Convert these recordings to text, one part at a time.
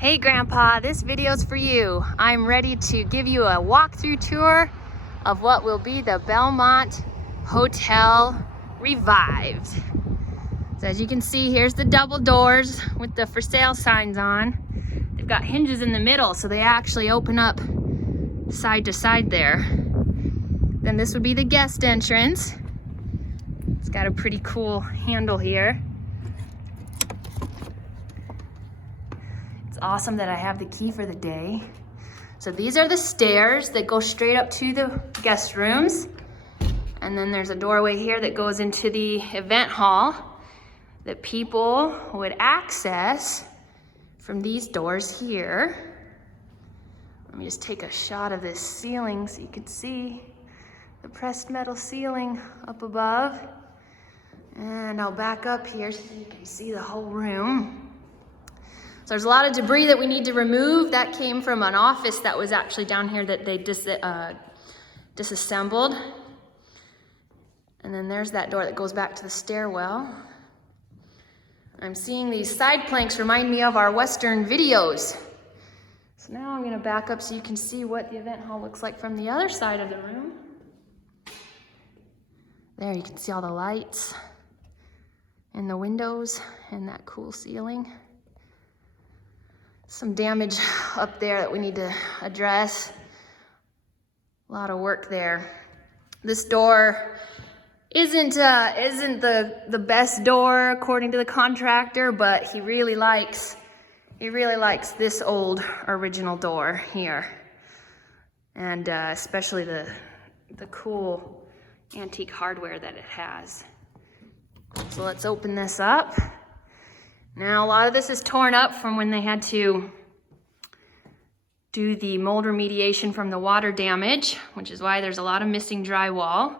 Hey Grandpa, this video's for you. I'm ready to give you a walkthrough tour of what will be the Belmont Hotel revived. So as you can see, here's the double doors with the for sale signs on. They've got hinges in the middle, so they actually open up side to side there. Then this would be the guest entrance. It's got a pretty cool handle here. Awesome that I have the key for the day. So these are the stairs that go straight up to the guest rooms. And then there's a doorway here that goes into the event hall that people would access from these doors here. Let me just take a shot of this ceiling so you can see the pressed metal ceiling up above. And I'll back up here so you can see the whole room. So there's a lot of debris that we need to remove. That came from an office that was actually down here that they disassembled. And then there's that door that goes back to the stairwell. I'm seeing these side planks remind me of our Western videos. So now I'm gonna back up so you can see what the event hall looks like from the other side of the room. There you can see all the lights and the windows and that cool ceiling. Some damage up there that we need to address. A lot of work there. This door isn't the best door according to the contractor, but he really likes this old original door here, and especially the cool antique hardware that it has. So let's open this up. Now, a lot of this is torn up from when they had to do the mold remediation from the water damage, which is why there's a lot of missing drywall.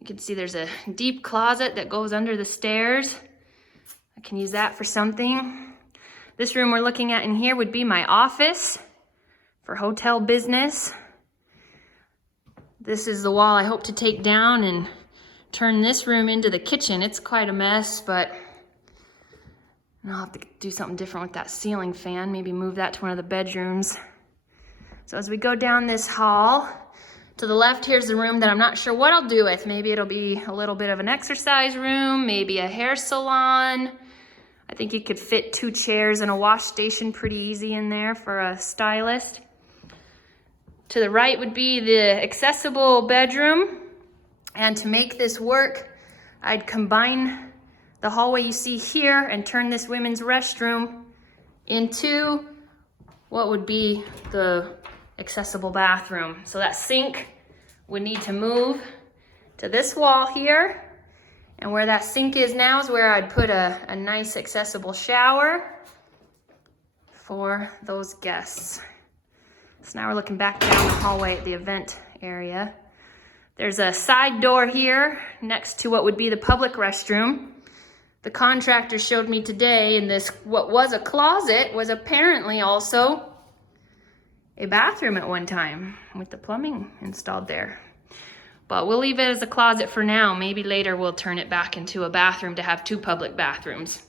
You can see there's a deep closet that goes under the stairs. I can use that for something. This room we're looking at in here would be my office for hotel business. This is the wall I hope to take down and turn this room into the kitchen. It's quite a mess, but I'll have to do something different with that ceiling fan, maybe move that to one of the bedrooms. So as we go down this hall, to the left here's the room that I'm not sure what I'll do with. Maybe it'll be a little bit of an exercise room, maybe a hair salon. I think you could fit 2 chairs and a wash station pretty easy in there for a stylist. To the right would be the accessible bedroom. And to make this work, I'd combine the hallway you see here and turn this women's restroom into what would be the accessible bathroom. So that sink would need to move to this wall here. And where that sink is now is where I'd put a nice accessible shower for those guests. So now we're looking back down the hallway at the event area. There's a side door here next to what would be the public restroom. The contractor showed me today, and this, what was a closet, was apparently also a bathroom at one time with the plumbing installed there. But we'll leave it as a closet for now. Maybe later we'll turn it back into a bathroom to have 2 public bathrooms.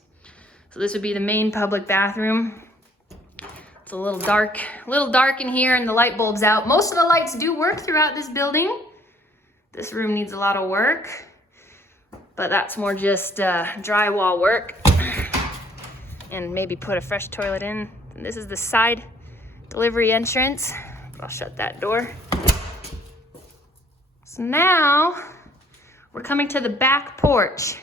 So this would be the main public bathroom. It's a little dark in here, and the light bulb's out. Most of the lights do work throughout this building. This room needs a lot of work, but that's more just drywall work, and maybe put a fresh toilet in. And this is the side delivery entrance. I'll shut that door. So now we're coming to the back porch.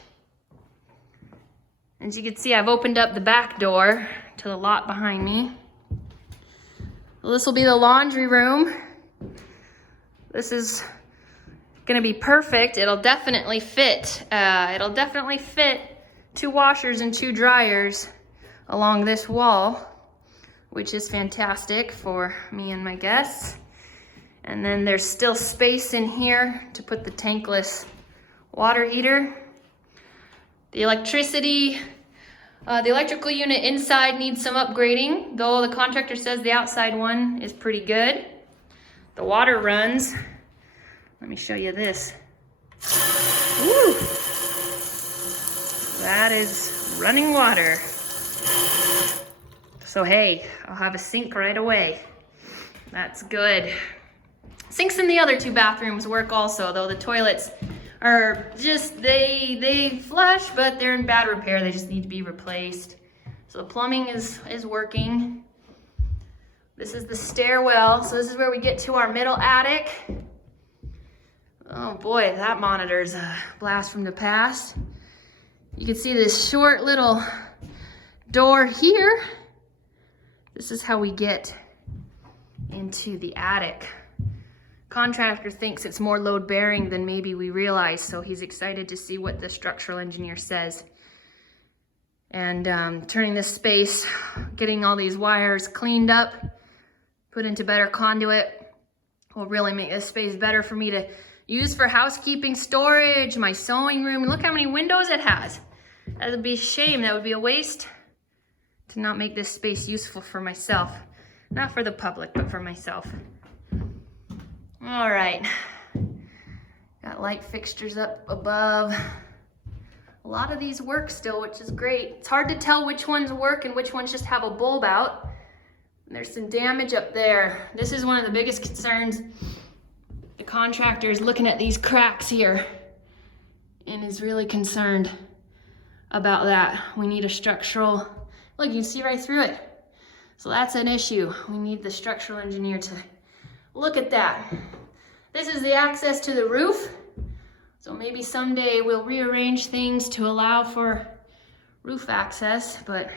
As you can see, I've opened up the back door to the lot behind me. Well, this will be the laundry room. This is gonna be perfect. It'll definitely fit 2 washers and 2 dryers along this wall, which is fantastic for me and my guests. And then there's still space in here to put the tankless water heater. The electrical unit inside needs some upgrading, though the contractor says the outside one is pretty good. The water runs. Let me show you this. Woo! That is running water. So hey, I'll have a sink right away. That's good. Sinks in the other 2 bathrooms work also, though the toilets are just, they flush, but they're in bad repair. They just need to be replaced. So the plumbing is working. This is the stairwell. So this is where we get to our middle attic. Oh boy, that monitor's a blast from the past. You can see this short little door here. This is how we get into the attic. Contractor thinks it's more load bearing than maybe we realize, so he's excited to see what the structural engineer says. And turning this space, getting all these wires cleaned up, put into better conduit, will really make this space better for me to use for housekeeping, storage, my sewing room. Look how many windows it has. That would be a shame, that would be a waste to not make this space useful for myself. Not for the public, but for myself. All right, got light fixtures up above. A lot of these work still, which is great. It's hard to tell which ones work and which ones just have a bulb out. And there's some damage up there. This is one of the biggest concerns. The contractor is looking at these cracks here and is really concerned about that. We need a structural, look, you can see right through it. So that's an issue. We need the structural engineer to look at that. This is the access to the roof. So maybe someday we'll rearrange things to allow for roof access, but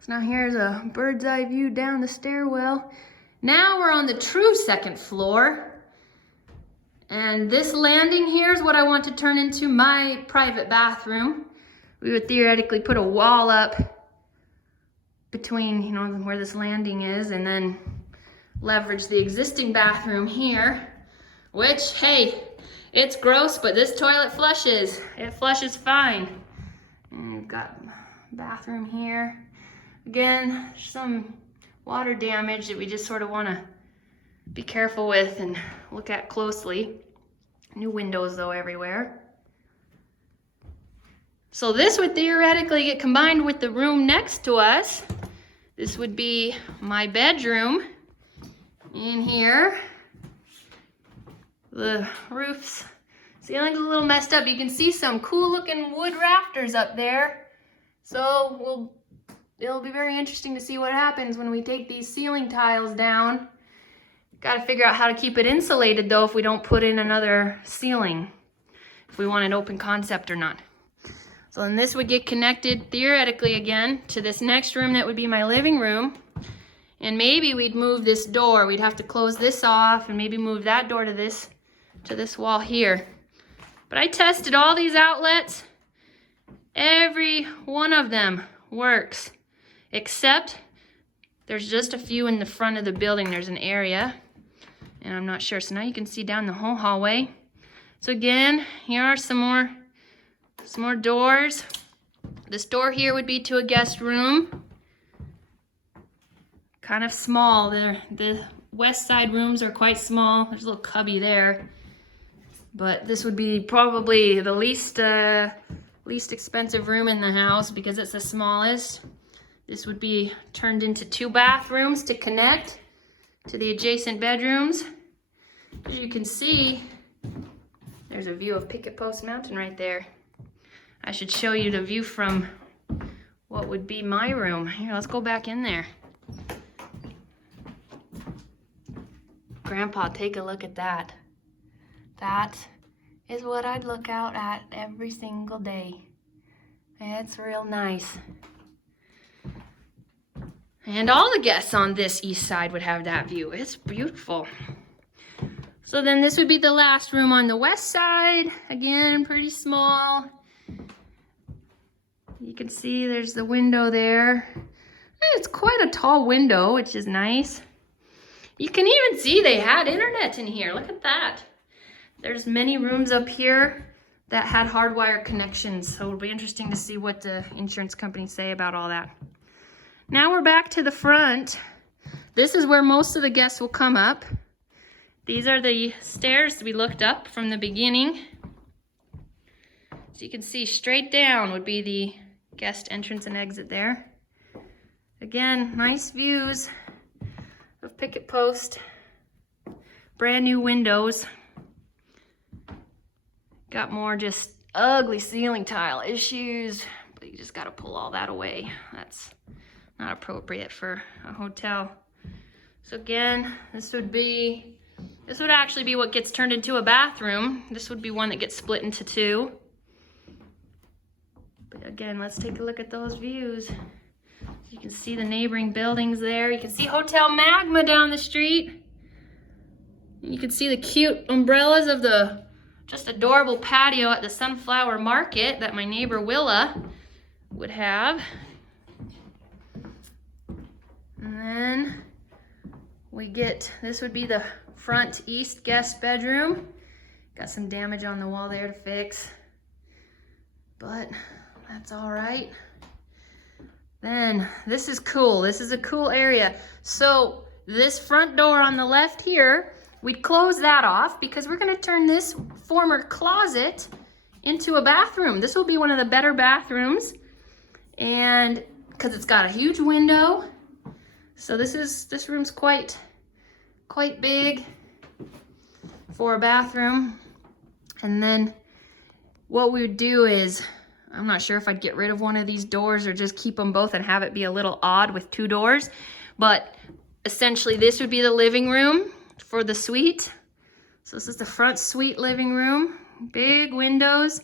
so now here's a bird's eye view down the stairwell. Now we're on the true second floor. And this landing here is what I want to turn into my private bathroom. We would theoretically put a wall up between, you know, where this landing is, and then leverage the existing bathroom here, which, hey, it's gross, but this toilet flushes. It flushes fine. And we've got bathroom here. Again, some water damage that we just sort of want to be careful with and look at closely. New windows though everywhere. So this would theoretically get combined with the room next to us. This would be my bedroom in here. The roof's ceiling's a little messed up. You can see some cool looking wood rafters up there. So it'll be very interesting to see what happens when we take these ceiling tiles down. Got to figure out how to keep it insulated though if we don't put in another ceiling, if we want an open concept or not. So then this would get connected theoretically again to this next room that would be my living room. And maybe we'd move this door. We'd have to close this off and maybe move that door to this wall here. But I tested all these outlets. Every one of them works, except there's just a few in the front of the building. There's an area, and I'm not sure. So now you can see down the whole hallway. So again, here are some more doors. This door here would be to a guest room. Kind of small. The west side rooms are quite small. There's a little cubby there. But this would be probably the least expensive room in the house because it's the smallest. This would be turned into 2 bathrooms to connect to the adjacent bedrooms. As you can see, there's a view of Picket Post Mountain right there. I should show you the view from what would be my room. Here, let's go back in there. Grandpa, take a look at that. That is what I'd look out at every single day. It's real nice. And all the guests on this east side would have that view. It's beautiful. So then this would be the last room on the west side. Again, pretty small. You can see there's the window there. It's quite a tall window, which is nice. You can even see they had internet in here. Look at that. There's many rooms up here that had hardwire connections. So it'll be interesting to see what the insurance companies say about all that. Now we're back to the front. This is where most of the guests will come up. These are the stairs we looked up from the beginning. So you can see straight down would be the guest entrance and exit there. Again, nice views of Picket Post. Brand new windows. Got more just ugly ceiling tile issues, but you just gotta pull all that away. That's not appropriate for a hotel. So again, this would actually be what gets turned into a bathroom. This would be one that gets split into two. But again, let's take a look at those views. You can see the neighboring buildings there. You can see Hotel Magma down the street. You can see the cute umbrellas of the just adorable patio at the Sunflower Market that my neighbor Willa would have. And then this would be the front east guest bedroom. Got some damage on the wall there to fix, but that's all right. Then this is cool. This is a cool area. So this front door on the left here, we'd close that off because we're gonna turn this former closet into a bathroom. This will be one of the better bathrooms, and because it's got a huge window. So this room's quite big for a bathroom. And then what we would do is, I'm not sure if I'd get rid of one of these doors or just keep them both and have it be a little odd with two doors, but essentially this would be the living room for the suite. So this is the front suite living room, big windows,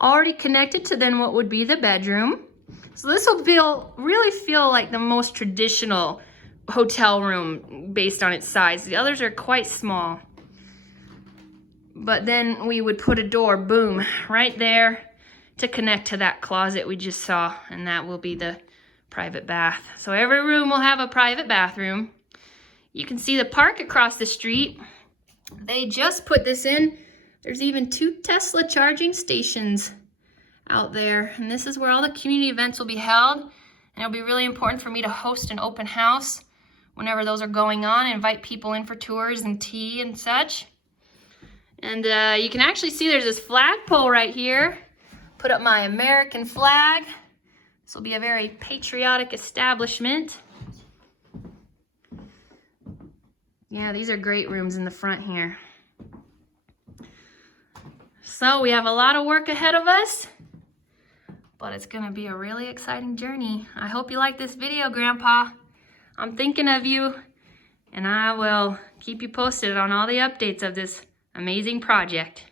already connected to then what would be the bedroom. So this will really feel like the most traditional hotel room based on its size. The others are quite small. But then we would put a door, boom, right there to connect to that closet we just saw, and that will be the private bath. So every room will have a private bathroom. You can see the park across the street. They just put this in. There's even 2 Tesla charging stations out there, and this is where all the community events will be held. And it'll be really important for me to host an open house whenever those are going on, invite people in for tours and tea and such. And you can actually see there's this flagpole right here. Put up my American flag. This will be a very patriotic establishment. Yeah, these are great rooms in the front here. So we have a lot of work ahead of us, but it's gonna be a really exciting journey. I hope you like this video, Grandpa. I'm thinking of you, and I will keep you posted on all the updates of this amazing project.